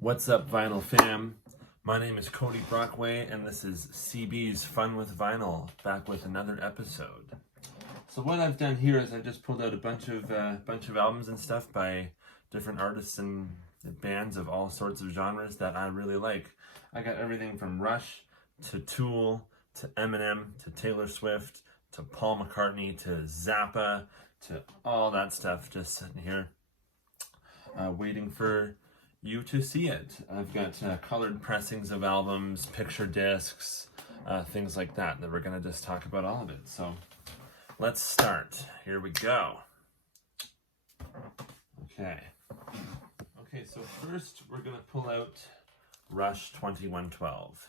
What's up, Vinyl fam? My name is Cody Brockway, and this is CB's Fun with Vinyl, back with another episode. So what I've done here is I just pulled out a bunch of albums and stuff by different artists and bands of all sorts of genres that I really like. I got everything from Rush to Tool to Eminem to Taylor Swift to Paul McCartney to Zappa to all that stuff just sitting here waiting for you to see it. I've got colored pressings of albums, picture discs, things like that we're going to just talk about all of it. So let's start. Here we go. Okay, so first we're going to pull out Rush 2112.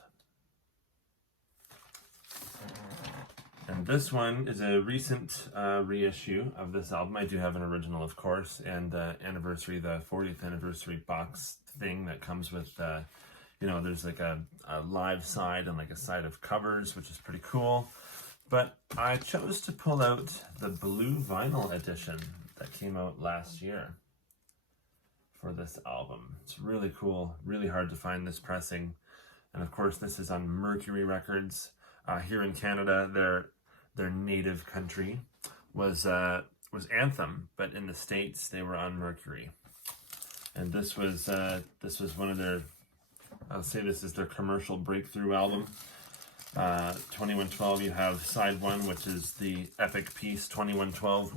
And this one is a recent reissue of this album. I do have an original, of course, and the 40th anniversary box thing that comes with, there's like a live side and like a side of covers, which is pretty cool. But I chose to pull out the blue vinyl edition that came out last year for this album. It's really cool, really hard to find this pressing. And of course, this is on Mercury Records. Here in Canada, their native country was Anthem, but in the States they were on Mercury. And this was one of their, I'll say this is their commercial breakthrough album. 2112, you have side one, which is the epic piece 2112,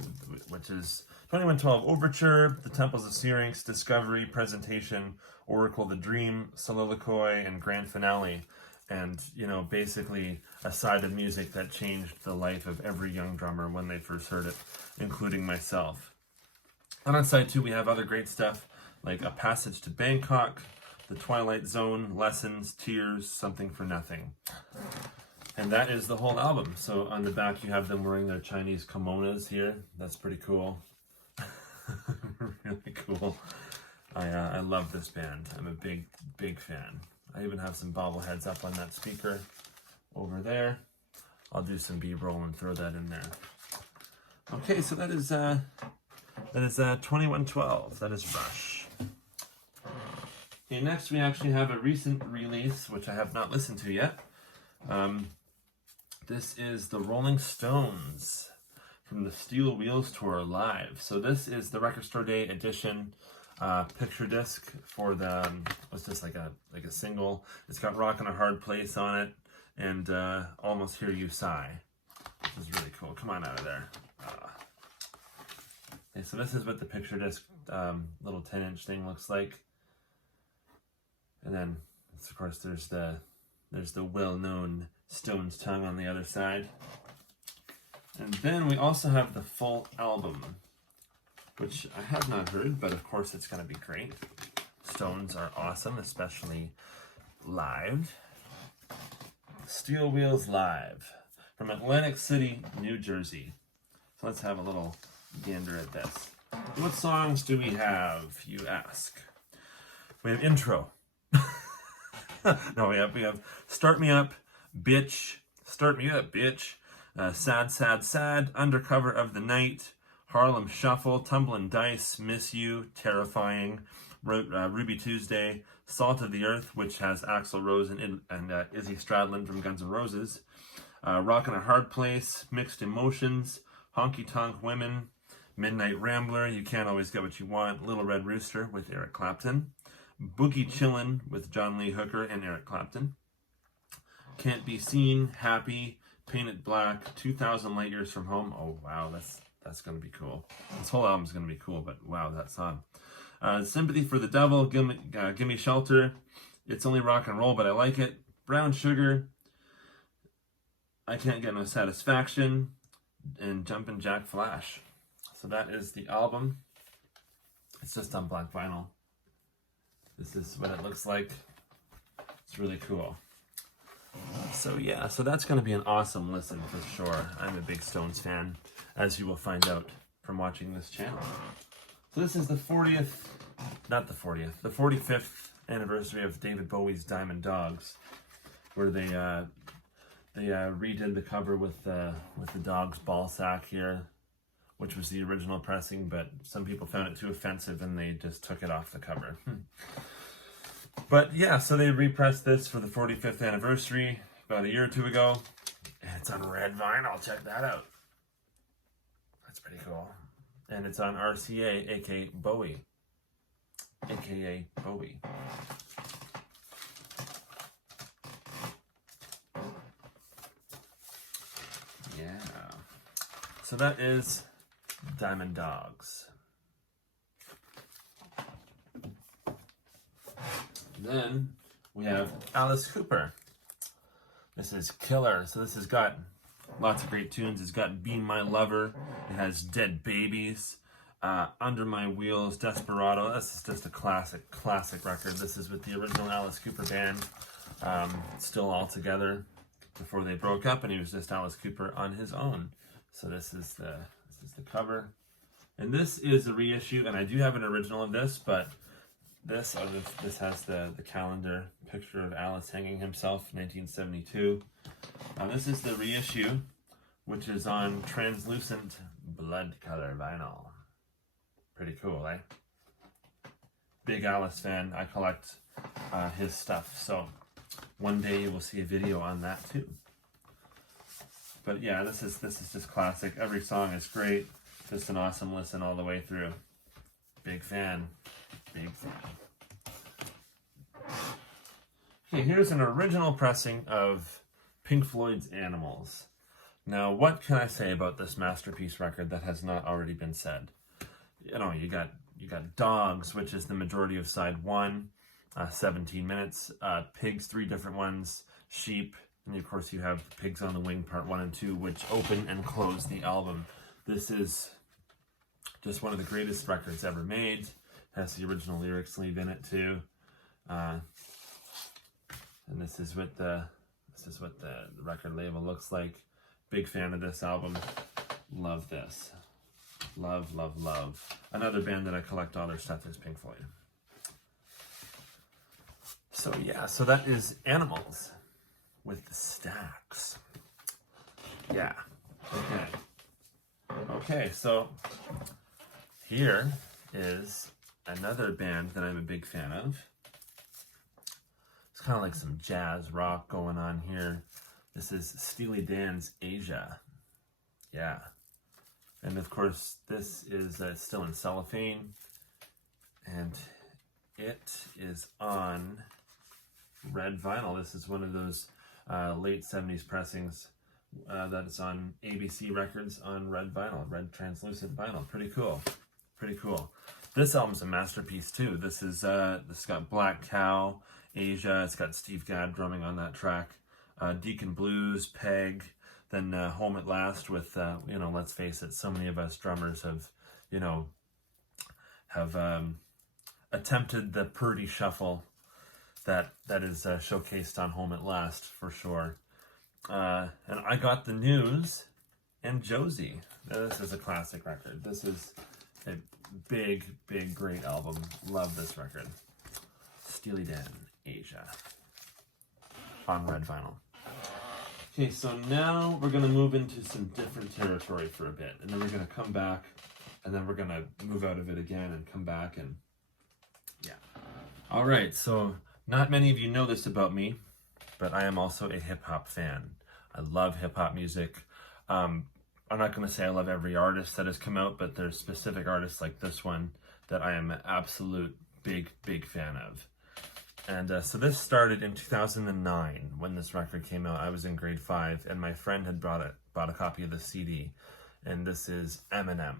which is 2112 Overture, The Temples of Syrinx, Discovery, Presentation, Oracle, The Dream, Soliloquy, and Grand Finale. And, basically a side of music that changed the life of every young drummer when they first heard it, including myself. And on side two, we have other great stuff, like A Passage to Bangkok, The Twilight Zone, Lessons, Tears, Something for Nothing. And that is the whole album. So on the back, you have them wearing their Chinese kimonos here. That's pretty cool. Really cool. I love this band. I'm a big fan. I even have some bobbleheads up on that speaker over there. I'll do some B-roll and throw that in there. Okay, so that is 2112. That is Rush. Okay, next we actually have a recent release, which I have not listened to yet. This is the Rolling Stones from the Steel Wheels Tour live. So this is the Record Store Day edition. Picture disc for the what's this, like a single. It's got Rockin' a Hard Place on it and Almost Hear You Sigh, which is really cool. Come on out of there. Okay, so this is what the picture disc little 10-inch thing looks like. And then of course there's the well-known Stones tongue on the other side. And then we also have the full album, which I have not heard, but of course it's going to be great. Stones are awesome, especially live. Steel Wheels Live from Atlantic City, New Jersey. So let's have a little gander at this. What songs do we have, you ask? We have intro. No, we have Start Me Up, Bitch, Start Me Up, Bitch, Sad, Sad, Sad, Undercover of the Night, Harlem Shuffle, Tumblin' Dice, Miss You, Terrifying, Ruby Tuesday, Salt of the Earth, which has Axl Rose and Izzy Stradlin from Guns N' Roses, Rockin' a Hard Place, Mixed Emotions, Honky Tonk Women, Midnight Rambler, You Can't Always Get What You Want, Little Red Rooster with Eric Clapton, Boogie Chillin' with John Lee Hooker and Eric Clapton, Can't Be Seen, Happy, Paint It Black, 2,000 Light Years from Home. Oh wow, that's going to be cool. This whole album is going to be cool, but wow, that song. Sympathy for the Devil, Gimme Shelter, It's Only Rock and Roll, But I Like It, Brown Sugar, I Can't Get No Satisfaction, and Jumpin' Jack Flash. So that is the album. It's just on black vinyl. This is what it looks like. It's really cool. So yeah, so that's going to be an awesome listen for sure. I'm a big Stones fan, as you will find out from watching this channel. So this is the 45th anniversary of David Bowie's Diamond Dogs, where they redid the cover with the dog's ball sack here, which was the original pressing, but some people found it too offensive and they just took it off the cover. But yeah, so they repressed this for the 45th anniversary about a year or two ago. And it's on red vinyl. Check that out. That's pretty cool. And it's on RCA, aka Bowie. AKA Bowie. Yeah. So that is Diamond Dogs. Then we have Alice Cooper. This is Killer. So this has got lots of great tunes. It's got Be My Lover. It has Dead Babies. Under My Wheels, Desperado. This is just a classic record. This is with the original Alice Cooper band, still all together before they broke up, and he was just Alice Cooper on his own. So this is the cover, and this is a reissue. And I do have an original of this, but this has the calendar picture of Alice hanging himself, 1972. This is the reissue, which is on translucent blood color vinyl. Pretty cool, eh? Big Alice fan. I collect his stuff, so one day you will see a video on that too. But yeah, this is just classic. Every song is great. Just an awesome listen all the way through. Big fan. Big fan. Okay, here's an original pressing of Pink Floyd's Animals. Now, what can I say about this masterpiece record that has not already been said? You know, you got Dogs, which is the majority of side 1, 17 minutes. Pigs, 3 different ones. Sheep, and of course you have Pigs on the Wing part 1 and 2, which open and close the album. This is just one of the greatest records ever made. Has the original lyric sleeve in it too. And this is what the record label looks like. Big fan of this album. Love this. Love, love, love. Another band that I collect all their stuff is Pink Floyd. So yeah, so that is Animals with the Stacks. Yeah. Okay, so here is another band that I'm a big fan of. It's kind of like some jazz rock going on here. This is Steely Dan's Asia. Yeah. And of course, this is still in cellophane, and it is on red vinyl. This is one of those late 70s pressings that is on ABC Records on red vinyl, red translucent vinyl. Pretty cool. Pretty cool. This album's a masterpiece too. This got Black Cow, Asia. It's got Steve Gadd drumming on that track. Deacon Blues, Peg. Then Home at Last with, let's face it, so many of us drummers have attempted the Purdy shuffle that is showcased on Home at Last for sure. And I Got the News and Josie. Now, this is a classic record. This is a big, big, great album. Love this record. Steely Dan, Asia. On red vinyl. Okay, so now we're going to move into some different territory for a bit, and then we're going to come back, and then we're going to move out of it again and come back, and yeah. All right, so not many of you know this about me, but I am also a hip-hop fan. I love hip-hop music. I'm not going to say I love every artist that has come out, but there's specific artists like this one that I am an absolute big, big fan of. And so this started in 2009 when this record came out. I was in grade 5, and my friend had bought a copy of the CD. And this is Eminem.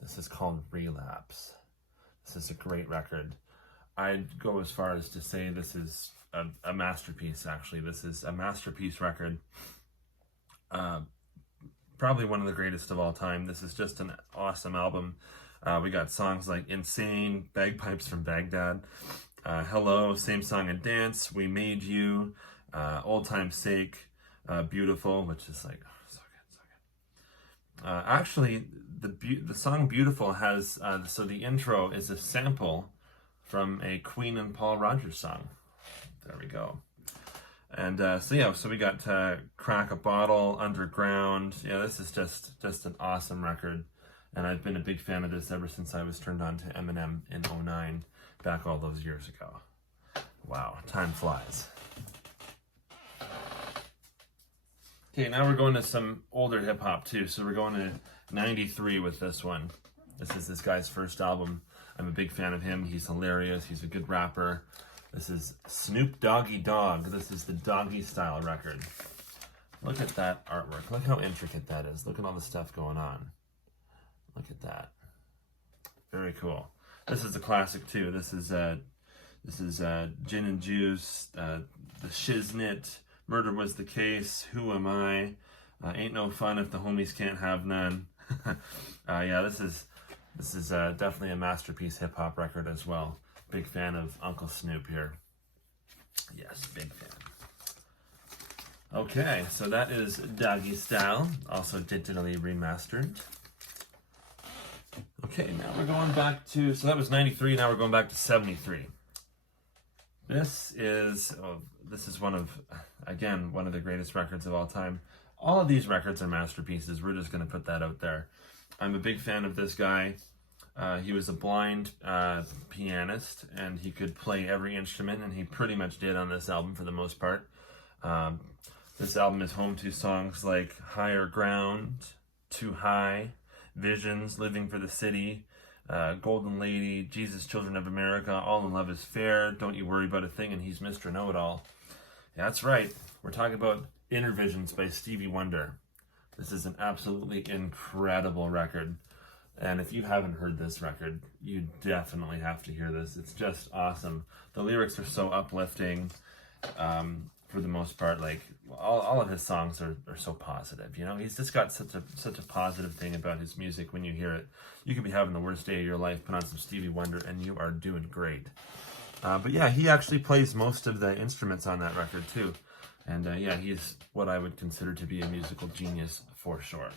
This is called Relapse. This is a great record. I'd go as far as to say this is a masterpiece, actually. This is a masterpiece record. Probably one of the greatest of all time. This is just an awesome album. We got songs like Insane, Bagpipes from Baghdad, Hello, Same Song and Dance, We Made You, Old Time's Sake, Beautiful, which is like so good. Actually, the song Beautiful has, so the intro is a sample from a Queen and Paul Rogers song. There we go. And so we got Crack a Bottle, Underground. Yeah, this is just an awesome record. And I've been a big fan of this ever since I was turned on to Eminem in 2009, back all those years ago. Wow, time flies. Okay, now we're going to some older hip hop too. So we're going to 93 with this one. This is this guy's first album. I'm a big fan of him. He's hilarious. He's a good rapper. This is Snoop Doggy Dogg. This is the Doggy Style record. Look at that artwork. Look how intricate that is. Look at all the stuff going on. Look at that. Very cool. This is a classic too. This is Gin and Juice, The Shiznit, Murder Was the Case, Who Am I, Ain't No Fun If the Homies Can't Have None. Yeah, this is definitely a masterpiece hip hop record as well. Big fan of Uncle Snoop here. Yes, big fan. Okay, so that is Doggy Style, also digitally remastered. Okay, now we're going back to, so that was 93, now we're going back to 73. This is one of the greatest records of all time. All of these records are masterpieces. We're just going to put that out there. I'm a big fan of this guy. He was a blind pianist, and he could play every instrument, and he pretty much did on this album for the most part. This album is home to songs like Higher Ground, Too High, Visions, Living for the City, Golden Lady, Jesus Children of America, All in Love is Fair, Don't You Worry About a Thing, and He's Mr. Know-It-All. Yeah, that's right. We're talking about Inner Visions by Stevie Wonder. This is an absolutely incredible record. And if you haven't heard this record, you definitely have to hear this. It's just awesome. The lyrics are so uplifting. For the most part, like all of his songs are so positive. You know, he's just got such a positive thing about his music. When you hear it, you could be having the worst day of your life, put on some Stevie Wonder, and you are doing great. But yeah, he actually plays most of the instruments on that record too. And yeah, he's what I would consider to be a musical genius for sure.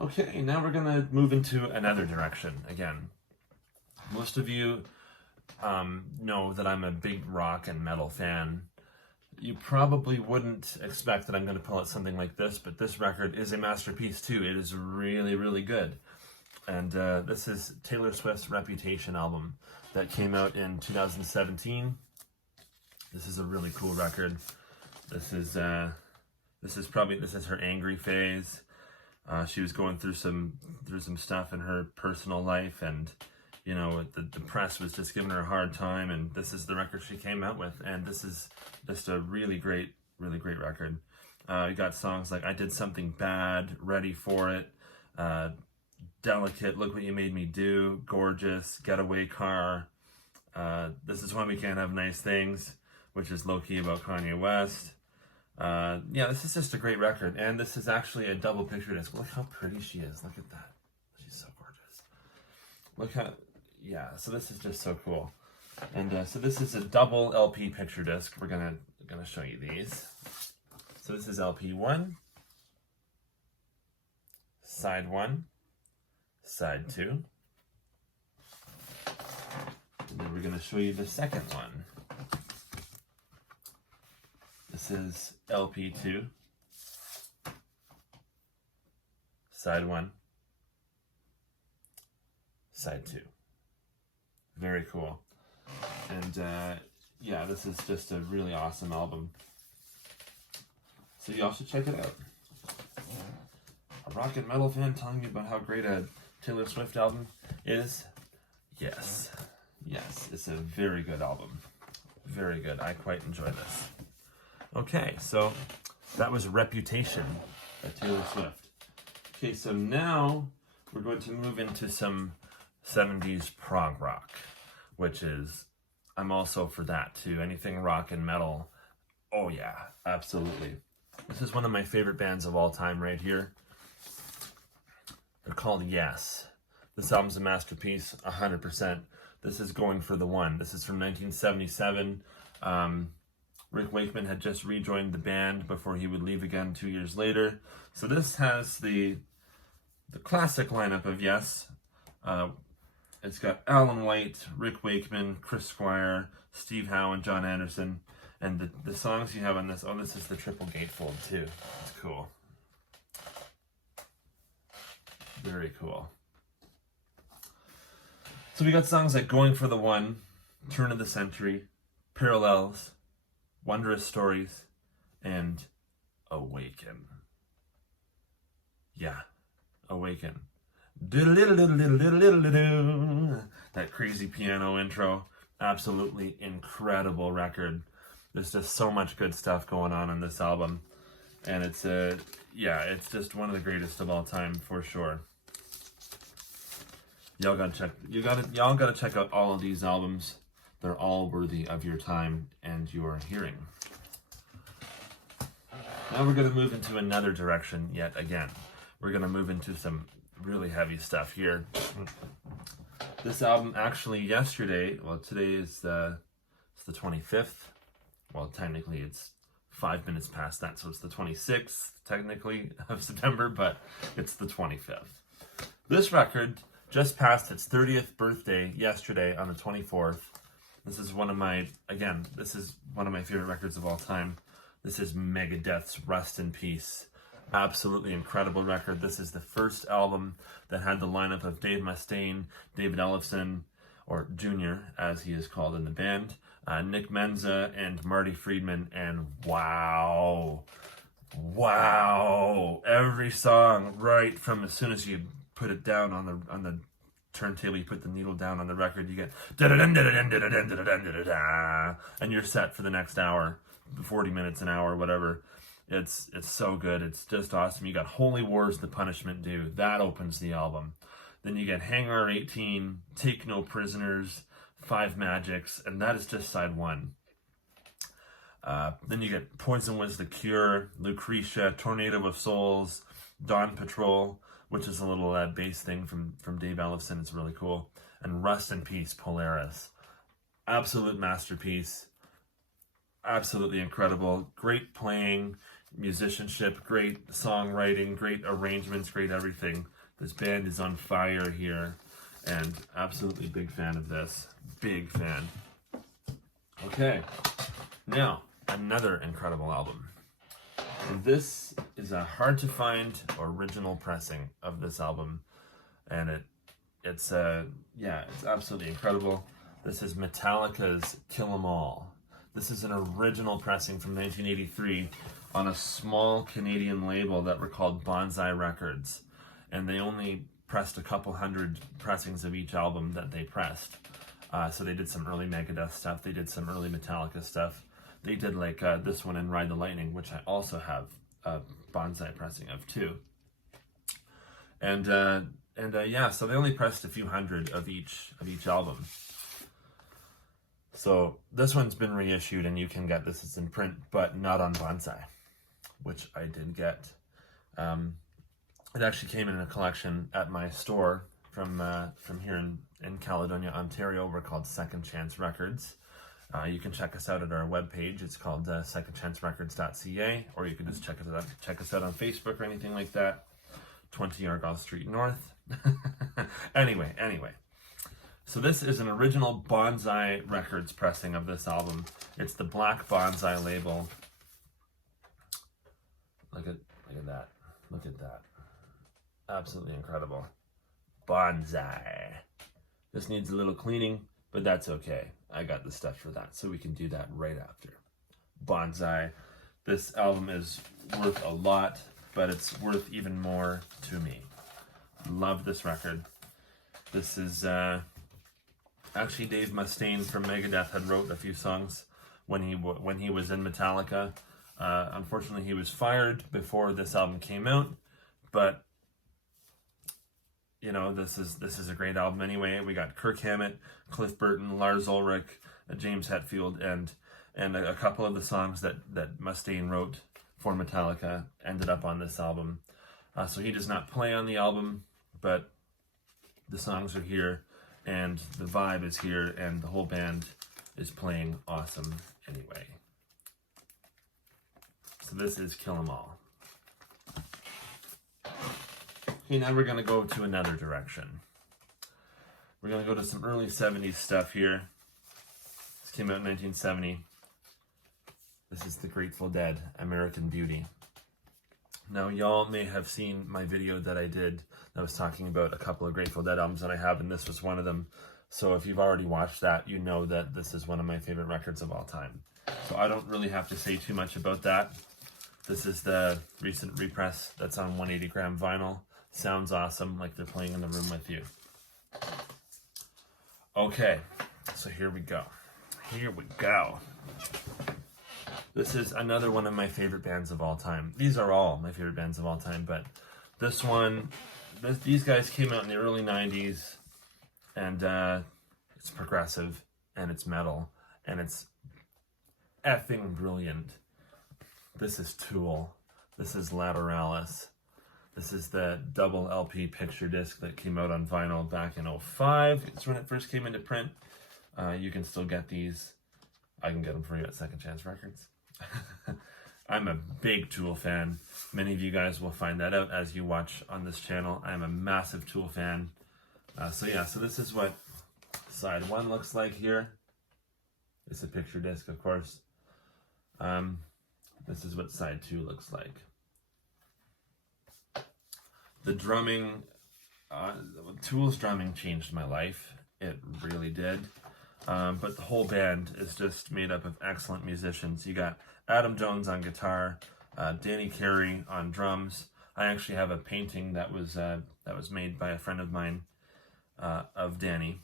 Okay, now we're gonna move into another direction again. Most of you know that I'm a big rock and metal fan. You probably wouldn't expect that I'm going to pull out something like this, but this record is a masterpiece too. It is really, really good. And this is Taylor Swift's Reputation album that came out in 2017. This is a really cool record. This is her angry phase. She was going through some stuff in her personal life, and you know, the press was just giving her a hard time, and this is the record she came out with, and this is just a really great record. You got songs like I Did Something Bad, Ready for It, Delicate, Look What You Made Me Do, Gorgeous, Getaway Car. This Is Why We Can't Have Nice Things, which is low-key about Kanye West. Yeah, this is just a great record, and this is actually a double picture disc. Look how pretty she is. Look at that. She's so gorgeous. Look how... Yeah, so this is just so cool. And so this is a double LP picture disc. We're gonna show you these. So this is LP 1, side 1, side 2. And then we're gonna show you the second one. This is LP 2, side 1, side 2. Very cool. And yeah, this is just a really awesome album. So y'all should check it out. A rock and metal fan telling me about how great a Taylor Swift album is? Yes. Yes, it's a very good album. Very good. I quite enjoy this. Okay, so that was Reputation by Taylor Swift. Okay, so now we're going to move into some 70s prog rock, which is, I'm also for that too. Anything rock and metal, oh yeah, absolutely. This is one of my favorite bands of all time right here. They're called Yes. This album's a masterpiece, 100%. This is Going for the One. This is from 1977. Rick Wakeman had just rejoined the band before he would leave again 2 years later. So this has the classic lineup of Yes. It's got Alan White, Rick Wakeman, Chris Squire, Steve Howe, and John Anderson. And the songs you have on this, oh, this is the triple gatefold too. It's cool. Very cool. So we got songs like Going for the One, Turn of the Century, Parallels, Wondrous Stories, and Awaken. Yeah, Awaken. That crazy piano intro. Absolutely incredible record. There's just so much good stuff going on this album. And it's it's just one of the greatest of all time for sure. Y'all gotta check out all of these albums. They're all worthy of your time and your hearing. Now we're gonna move into another direction yet again. We're gonna move into some really heavy stuff here. This album actually yesterday, well today is it's the 25th. Well, technically it's 5 minutes past that, so it's the 26th technically of September, but it's the 25th. This record just passed its 30th birthday yesterday on the 24th. This is one of my favorite records of all time. This is Megadeth's Rust in Peace. Absolutely incredible record. This is the first album that had the lineup of Dave Mustaine, David Ellefson, or Jr. as he is called in the band, Nick Menza, and Marty Friedman, and wow, every song, right from as soon as you put it down on the turntable, you put the needle down on the record, you get and you're set for the next hour, 40 minutes, an hour, whatever. It's so good. It's just awesome. You got Holy War's The Punishment Due. That opens the album. Then you get Hangar 18, Take No Prisoners, Five Magics, and that is just side one. Then you get Poison Was the Cure, Lucretia, Tornado of Souls, Dawn Patrol, which is a little bass thing from Dave Ellefson. It's really cool. And Rust in Peace, Polaris. Absolute masterpiece. Absolutely incredible. Great playing, musicianship, great songwriting, great arrangements, great everything. This band is on fire here, and absolutely big fan of this. Big fan. Okay, now another incredible album. And this is a hard to find original pressing of this album, and it's absolutely incredible. This is Metallica's Kill 'Em All. This is an original pressing from 1983 on a small Canadian label that were called Bonsai Records. And they only pressed a couple hundred pressings of each album that they pressed. So they did some early Megadeth stuff. They did some early Metallica stuff. They did like this one in Ride the Lightning, which I also have a Bonsai pressing of too. So they only pressed a few hundred of each album. So this one's been reissued, and you can get this. It's in print, but not on Bonsai, which I did get. It actually came in a collection at my store from here in Caledonia, Ontario. We're called Second Chance Records. You can check us out at our webpage. It's called secondchancerecords.ca, or you can just check us out on Facebook or anything like that. 20 Argyle Street North. Anyway. So this is an original Bonsai Records pressing of this album. It's the Black Bonsai label. Look at that. Look at that. Absolutely incredible. Bonsai. This needs a little cleaning, but that's okay. I got the stuff for that, so we can do that right after. Bonsai. This album is worth a lot, but it's worth even more to me. Love this record. This is actually Dave Mustaine from Megadeth had wrote a few songs when he was in Metallica. Unfortunately, he was fired before this album came out, but you know, this is a great album anyway. We got Kirk Hammett, Cliff Burton, Lars Ulrich, James Hetfield, and a couple of the songs that Mustaine wrote for Metallica ended up on this album. So he does not play on the album, but the songs are here, and the vibe is here, and the whole band is playing awesome anyway. So this is Kill 'Em All. Okay, now we're going to go to another direction. We're going to go to some early 70s stuff here. This came out in 1970. This is the Grateful Dead, American Beauty. Now, y'all may have seen my video that I did that was talking about a couple of Grateful Dead albums that I have, and this was one of them. So if you've already watched that, you know that this is one of my favorite records of all time. So I don't really have to say too much about that. This is the recent repress that's on 180 gram vinyl. Sounds awesome, like they're playing in the room with you. Okay, so here we go. Here we go. This is another one of my favorite bands of all time. These are all my favorite bands of all time, but this one, these guys came out in the early 90s, and it's progressive, and it's metal, and it's effing brilliant. This is Tool. This is Lateralis. This is the double LP picture disc that came out on vinyl back in 2005. It's when it first came into print. You can still get these. I can get them for you at Second Chance Records. I'm a big Tool fan. Many of you guys will find that out as you watch on this channel. I'm a massive Tool fan. So this is what side 1 looks like here. It's a picture disc, of course. This is what side 2 looks like. The drumming, Tool's drumming changed my life. It really did. But the whole band is just made up of excellent musicians. You got Adam Jones on guitar, Danny Carey on drums. I actually have a painting that was made by a friend of mine of Danny.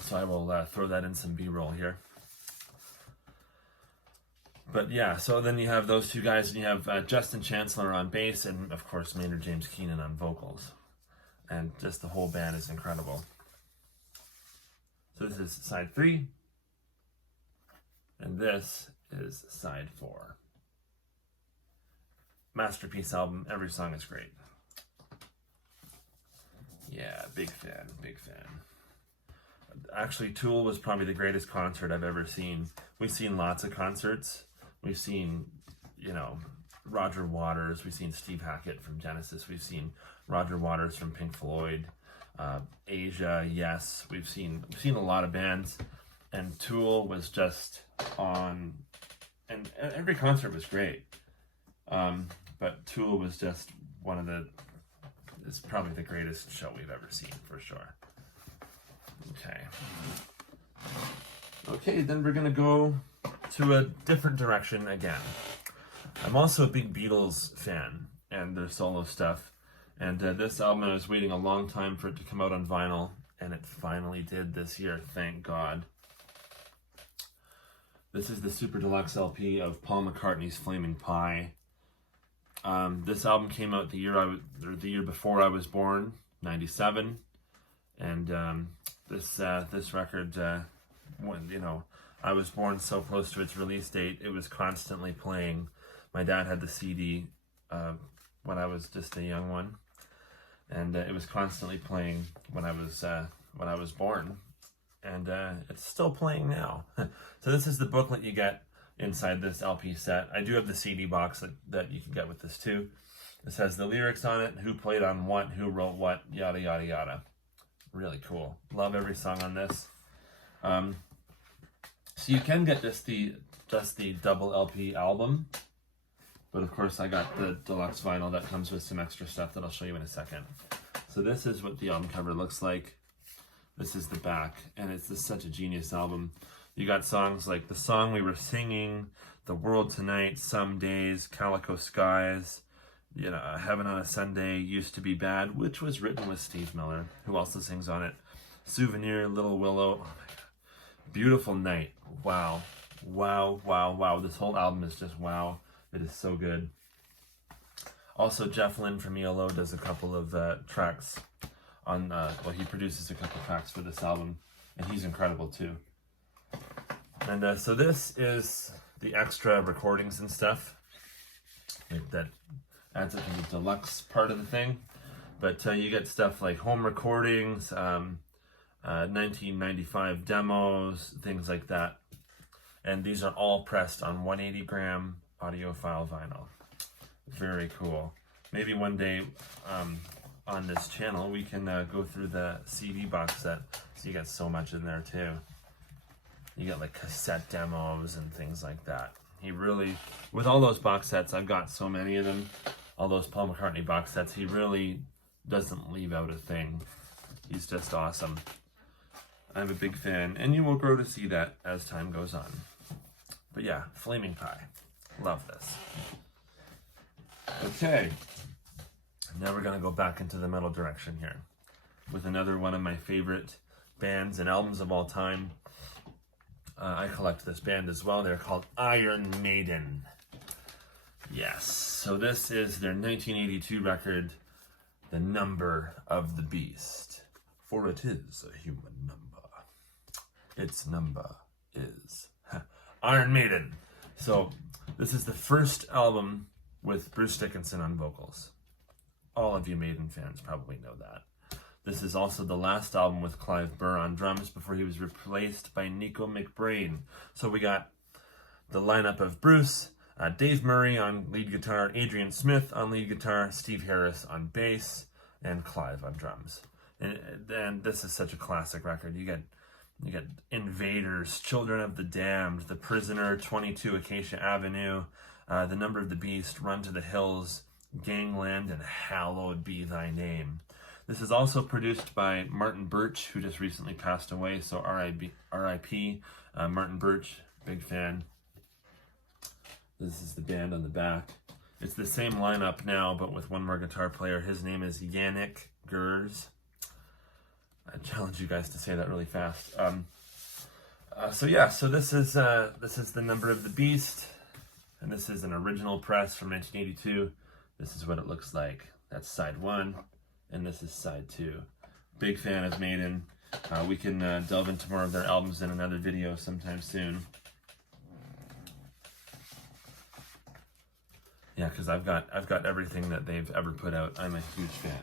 So I will throw that in some B-roll here. But yeah, so then you have those two guys, and you have Justin Chancellor on bass, and of course Maynard James Keenan on vocals. And just the whole band is incredible. So this is side 3, and this is side 4. Masterpiece album, every song is great. Yeah, big fan, big fan. Actually, Tool was probably the greatest concert I've ever seen. We've seen lots of concerts. We've seen, Roger Waters. We've seen Steve Hackett from Genesis. We've seen Roger Waters from Pink Floyd. Asia, yes. We've seen a lot of bands. And Tool was just on, and every concert was great. But Tool was just it's probably the greatest show we've ever seen, for sure. Okay, then we're going to go to a different direction again. I'm also a big Beatles fan and their solo stuff. And this album, I was waiting a long time for it to come out on vinyl, and it finally did this year, thank God. This is the Super Deluxe LP of Paul McCartney's Flaming Pie. This album came out the year before I was born, 97. And this record, I was born so close to its release date, it was constantly playing. My dad had the CD when I was just a young one, and it was constantly playing when I was born, and it's still playing now. So this is the booklet you get inside this LP set. I do have the CD box that you can get with this too. It has the lyrics on it, who played on what, who wrote what, yada yada yada. Really cool. Love every song on this. So you can get just the double LP album, but of course I got the deluxe vinyl that comes with some extra stuff that I'll show you in a second. So this is what the album cover looks like. This is the back, and it's just such a genius album. You got songs like The Song We Were Singing, The World Tonight, Some Days, Calico Skies, Heaven on a Sunday, Used to Be Bad, which was written with Steve Miller, who also sings on it. Souvenir, Little Willow, oh my God. Beautiful Night, wow. Wow, wow, wow. This whole album is just wow. It is so good. Also, Jeff Lynne from ELO does a couple of tracks on, he produces a couple tracks for this album, and he's incredible too. And so this is the extra recordings and stuff that adds up to the deluxe part of the thing. But you get stuff like home recordings, 1995 demos, things like that. And these are all pressed on 180 gram audiophile vinyl. Very cool. Maybe one day on this channel we can go through the CD box set. So you get so much in there too. You get like cassette demos and things like that. He really, with all those box sets, I've got so many of them, all those Paul McCartney box sets, he really doesn't leave out a thing. He's just awesome. I'm a big fan, and you will grow to see that as time goes on. But yeah, Flaming Pie. Love this. Okay. Now we're going to go back into the metal direction here with another one of my favorite bands and albums of all time. I collect this band as well. They're called Iron Maiden. Yes, so this is their 1982 record, The Number of the Beast. For it is a human number. Its number is Iron Maiden. So this is the first album with Bruce Dickinson on vocals. All of you Maiden fans probably know that. This is also the last album with Clive Burr on drums before he was replaced by Nico McBrain. So we got the lineup of Bruce, Dave Murray on lead guitar, Adrian Smith on lead guitar, Steve Harris on bass, and Clive on drums. And this is such a classic record. You get Invaders, Children of the Damned, The Prisoner, 22 Acacia Avenue, The Number of the Beast, Run to the Hills, Gangland, and Hallowed Be Thy Name. This is also produced by Martin Birch, who just recently passed away, so R.I.P. Martin Birch, big fan. This is the band on the back. It's the same lineup now, but with one more guitar player. His name is Yannick Gers. I challenge you guys to say that really fast. So this is The Number of the Beast, and this is an original press from 1982. This is what it looks like. That's side 1, and this is side 2. Big fan of Maiden. We can delve into more of their albums in another video sometime soon. Yeah, because I've got everything that they've ever put out. I'm a huge fan.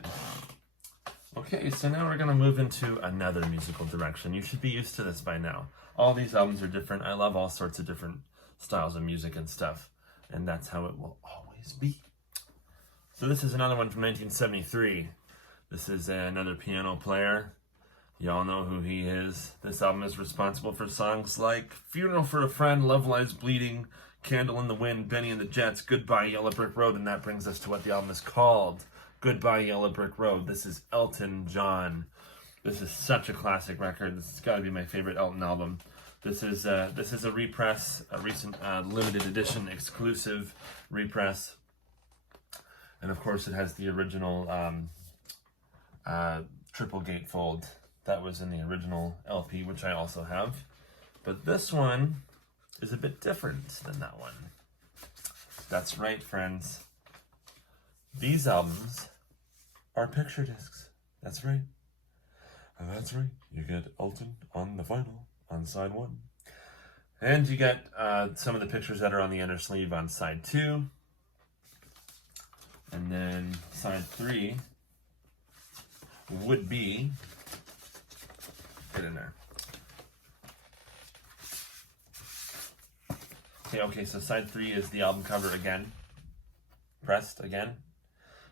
Okay, so now we're going to move into another musical direction. You should be used to this by now. All these albums are different. I love all sorts of different styles of music and stuff, and that's how it will always be. So this is another one from 1973. This is another piano player. Y'all know who he is. This album is responsible for songs like Funeral for a Friend, Love Lies Bleeding, Candle in the Wind, Benny and the Jets, Goodbye Yellow Brick Road, and that brings us to what the album is called. Goodbye Yellow Brick Road. This is Elton John. This is such a classic record. This has got to be my favorite Elton album. This is a repress, a recent limited edition exclusive repress. And of course it has the original triple gatefold that was in the original LP, which I also have. But this one is a bit different than that one. That's right, friends. These albums are picture discs. That's right. That's right. You get Elton on the vinyl on side 1. And you get some of the pictures that are on the inner sleeve on side 2. And then side 3 would be, get in there. Okay, so side 3 is the album cover again, pressed again. And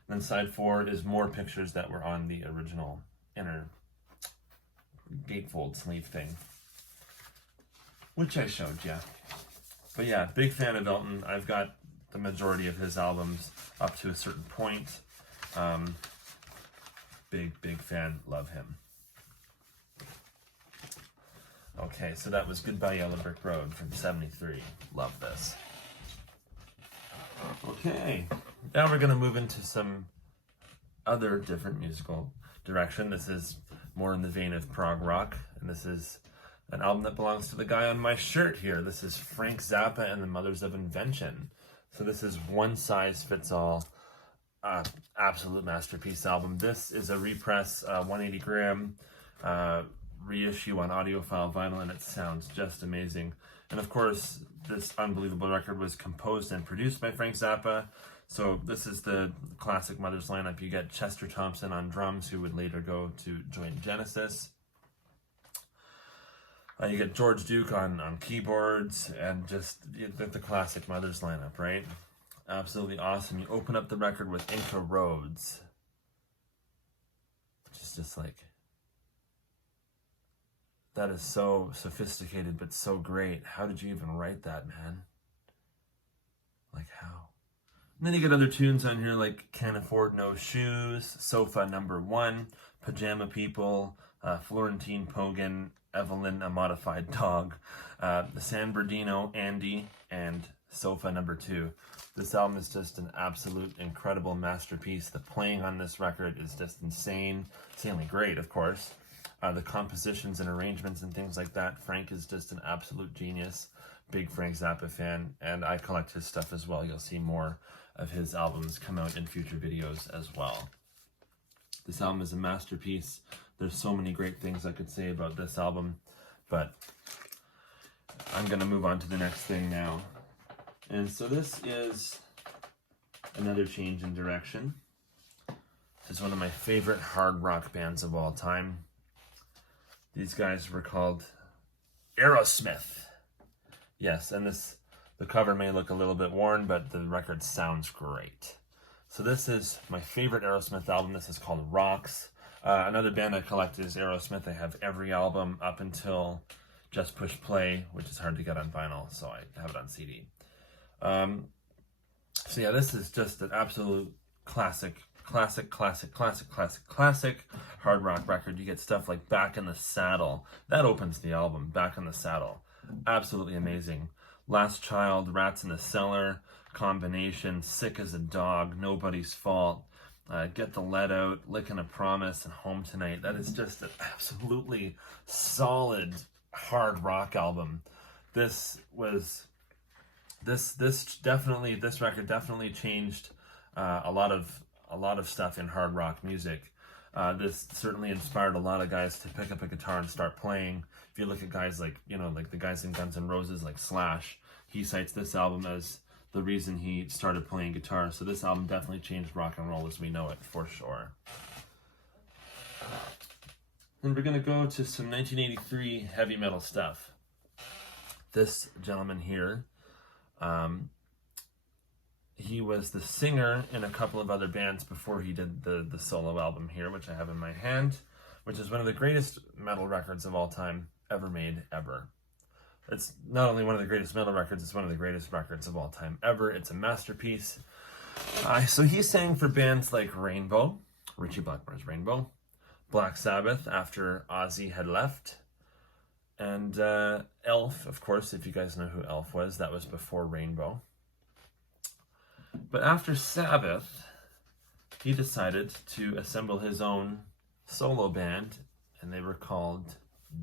then side 4 is more pictures that were on the original inner gatefold sleeve thing, which I showed you. But yeah, big fan of Elton. I've got the majority of his albums up to a certain point. Big fan, love him. Okay, so that was Goodbye Yellow Brick Road from 73. Love this. Okay, now we're going to move into some other different musical direction. This is more in the vein of prog rock, and this is an album that belongs to the guy on my shirt here. This is Frank Zappa and the Mothers of Invention. So this is One Size Fits All, absolute masterpiece album. This is a repress, 180 gram, reissue on audiophile vinyl, and it sounds just amazing. And of course, this unbelievable record was composed and produced by Frank Zappa. So this is the classic Mothers lineup. You get Chester Thompson on drums, who would later go to join Genesis. You get George Duke on keyboards, and just the classic Mothers lineup, right? Absolutely awesome. You open up the record with Inca Roads, which is just like, that is so sophisticated, but so great. How did you even write that, man? Like, how? And then you get other tunes on here like Can't Afford No Shoes, Sofa Number 1, Pajama People, Florentine Pogan, Evelyn, a Modified Dog, the San Bernardino, Andy, and Sofa Number 2. This album is just an absolute incredible masterpiece. The playing on this record is just insanely great, of course. The compositions and arrangements and things like that. Frank is just an absolute genius. Big Frank Zappa fan, and I collect his stuff as well. You'll see more of his albums come out in future videos as well. This album is a masterpiece. There's so many great things I could say about this album, but I'm going to move on to the next thing now. And so this is another change in direction. This is one of my favorite hard rock bands of all time. These guys were called Aerosmith. Yes, and the cover may look a little bit worn, but the record sounds great. So this is my favorite Aerosmith album. This is called Rocks. Another band I collect is Aerosmith. I have every album up until Just Push Play, which is hard to get on vinyl, so I have it on CD. So yeah, this is just an absolute classic hard rock record. You get stuff like Back in the Saddle. That opens the album, Back in the Saddle. Absolutely amazing. Last Child, Rats in the Cellar, Combination, Sick as a Dog, Nobody's Fault, Get the Lead Out, Lickin' a Promise, and Home Tonight. That is just an absolutely solid hard rock album. This record definitely changed a lot of stuff in hard rock music. This certainly inspired a lot of guys to pick up a guitar and start playing. If you look at guys like the guys in Guns N' Roses, like Slash, he cites this album as the reason he started playing guitar. So this album definitely changed rock and roll as we know it, for sure. And we're going to go to some 1983 heavy metal stuff. This gentleman here, he was the singer in a couple of other bands before he did the solo album here, which I have in my hand, which is one of the greatest metal records of all time ever made, ever. It's not only one of the greatest metal records, it's one of the greatest records of all time ever. It's a masterpiece. So he sang for bands like Rainbow, Ritchie Blackmore's Rainbow, Black Sabbath after Ozzy had left, and Elf, of course, if you guys know who Elf was, that was before Rainbow. But after Sabbath, he decided to assemble his own solo band, and they were called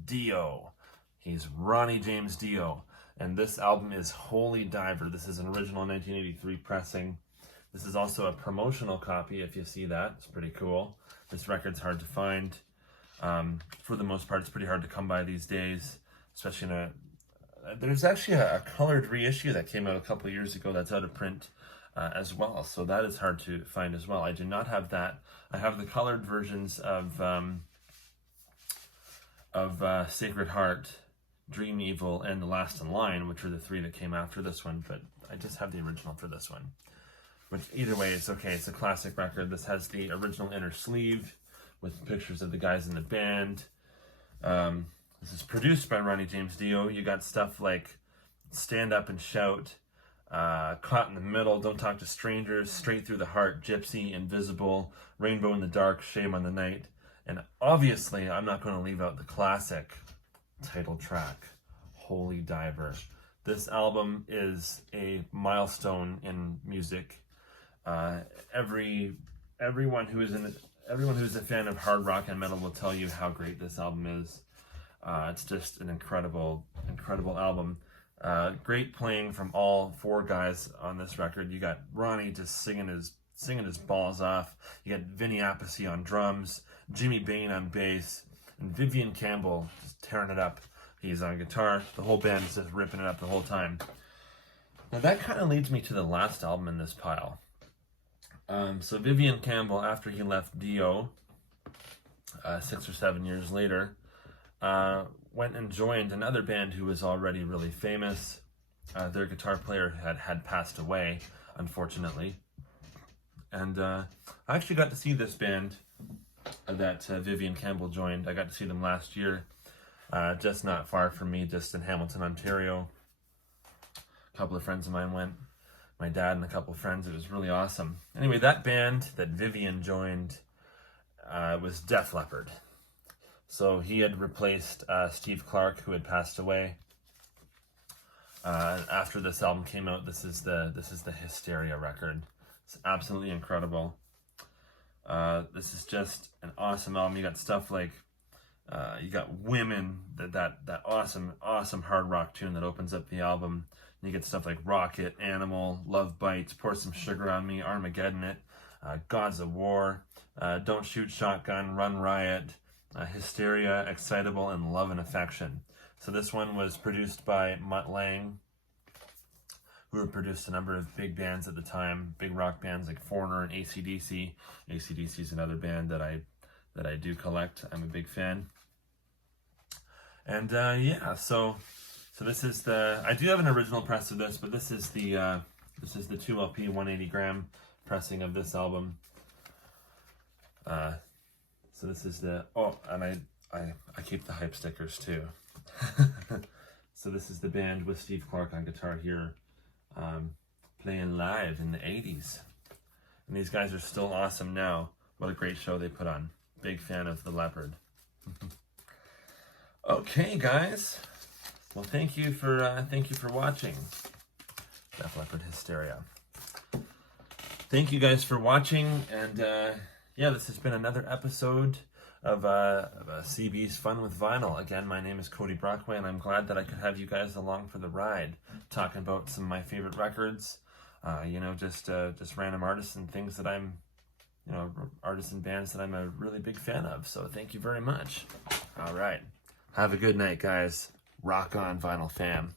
Dio. He's Ronnie James Dio, and this album is Holy Diver. This is an original 1983 pressing. This is also a promotional copy, if you see that. It's pretty cool. This record's hard to find. For the most part, it's pretty hard to come by these days, especially in there's actually a colored reissue that came out a couple of years ago that's out of print as well, so that is hard to find as well. I do not have that. I have the colored versions of Sacred Heart, Dream Evil, and The Last in Line, which are the three that came after this one, but I just have the original for this one. Which, either way, it's okay. It's a classic record. This has the original inner sleeve with pictures of the guys in the band. This is produced by Ronnie James Dio. You got stuff like Stand Up and Shout, Caught in the Middle, Don't Talk to Strangers, Straight Through the Heart, Gypsy, Invisible, Rainbow in the Dark, Shame on the Night, and obviously I'm not going to leave out the classic title track, Holy Diver. This album is a milestone in music. Everyone who is a fan of hard rock and metal will tell you how great this album is. It's just an incredible album. Great playing from all four guys on this record. You got Ronnie just singing his balls off. You got Vinny Appice on drums, Jimmy Bain on bass, and Vivian Campbell just tearing it up. He's on guitar. The whole band is just ripping it up the whole time. Now that kind of leads me to the last album in this pile. So Vivian Campbell, after he left Dio, 6 or 7 years later, went and joined another band who was already really famous. Their guitar player had passed away, unfortunately. And I actually got to see this band that Vivian Campbell joined. I got to see them last year, just not far from me, just in Hamilton, Ontario. A couple of friends of mine went. My dad and a couple of friends. It was really awesome. Anyway, that band that Vivian joined was Def Leppard. So he had replaced Steve Clark, who had passed away. After this album came out, this is the Hysteria record. It's absolutely incredible. This is just an awesome album. You got stuff like you got Women, that awesome hard rock tune that opens up the album. And you get stuff like Rocket, Animal, Love Bites, Pour Some Sugar on Me, Armageddon It, Gods of War, Don't Shoot Shotgun, Run Riot, Hysteria, Excitable, and Love and Affection. So this one was produced by Mutt Lange, who had produced a number of big bands at the time, big rock bands like Foreigner and AC/DC. AC/DC is another band that I do collect. I'm a big fan. And yeah, so this is the. I do have an original press of this, but this is the 2 LP 180 gram pressing of this album. So this is the and I keep the hype stickers too. So this is the band with Steve Clark on guitar here, playing live in the 80s. And these guys are still awesome now. What a great show they put on. Big fan of The Leopard. Okay, guys. Well, thank you for watching Def Leppard Hysteria. Thank you guys for watching, and yeah, this has been another episode of CB's Fun with Vinyl. Again, my name is Cody Brockway, and I'm glad that I could have you guys along for the ride, talking about some of my favorite records, just random artists and things that I'm, artists and bands that I'm a really big fan of. So thank you very much. All right. Have a good night, guys. Rock on, Vinyl fam.